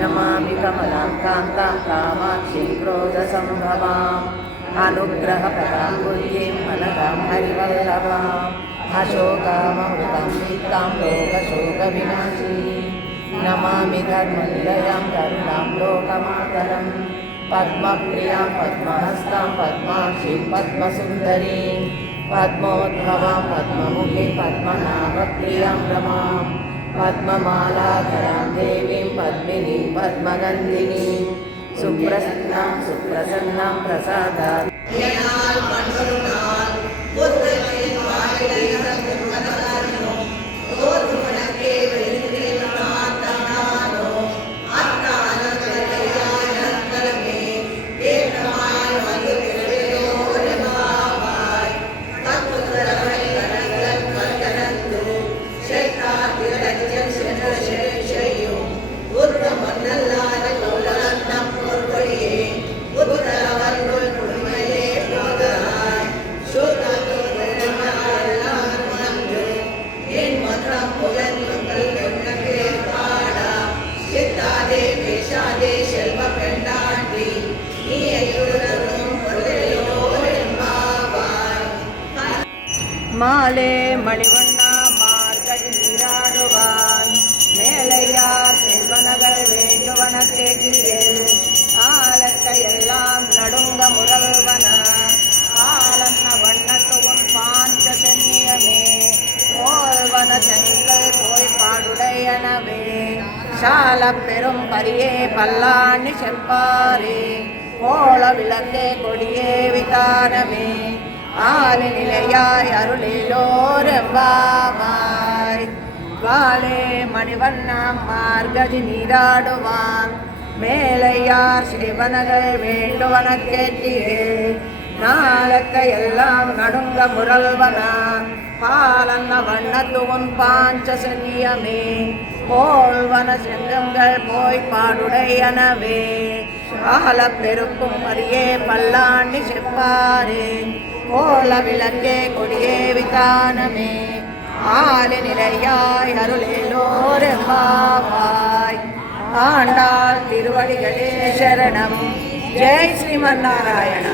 नमामि कमलां कान्तां कामाक्षीं क्रोधसम्भवाम् अनुग्रहपदां बुद्धिं मनदां हरिवल्लभाम् अशोकाममृतं वित्तां लोकशोकविनाशिनीं नमामि धर्मनिलयां करुणां लोकमातरं पद्मप्रियां पद्महस्तां पद्माक्षीं पद्मसुन्दरीं पद्मोद्भवां पद्ममुखीं पद्मनाभप्रियां रमां पद्ममालाधरां देवीं पद्मिनीं पद्मगन्धिनीं सुप्रसन्नां प्रसादात् மாலே மணிவண்ணா மார்கழி நீராடுவான் மேலையா செல்வனகள் வேண்டுவன கேட்கிறேன் ஆலத்தை எல்லாம் நடுங்க முரல்வன ஆலன்ன வண்ணத்துவன் பாஞ்ச சென்னியமே போல்வன செங்கல் போய் பாடுடையனவே சால பெரும் பரியே பல்லாண்டி செப்பாரே கோல விளக்கே கொடியே விதானமே ஆறு நிலையாய் அருளிலோரெம்பாவாய் வாலே மணிவண்ணாம் மார்கழி நீராடுவான் மேலையார் சிவனகள் வேண்டுவன கேட்டியே நாளத்தை எல்லாம் நடுங்க முரல்வனான் பாலன்ன வண்ணத்துவன் பாஞ்ச சென்னியமே போல்வன செங்கங்கள் போய் பாடுடையனவே ஆல பெருக்கும் பரியே பல்லாண்டி செப்பாரே கோல விளக்கே கொடியே விதானமே ஆறு நிலையாய் அருளேலோரெம்பாவாய் ஆண்டாள் திருவடிகளே சரணம். ஜெய் ஸ்ரீமன் நாராயண.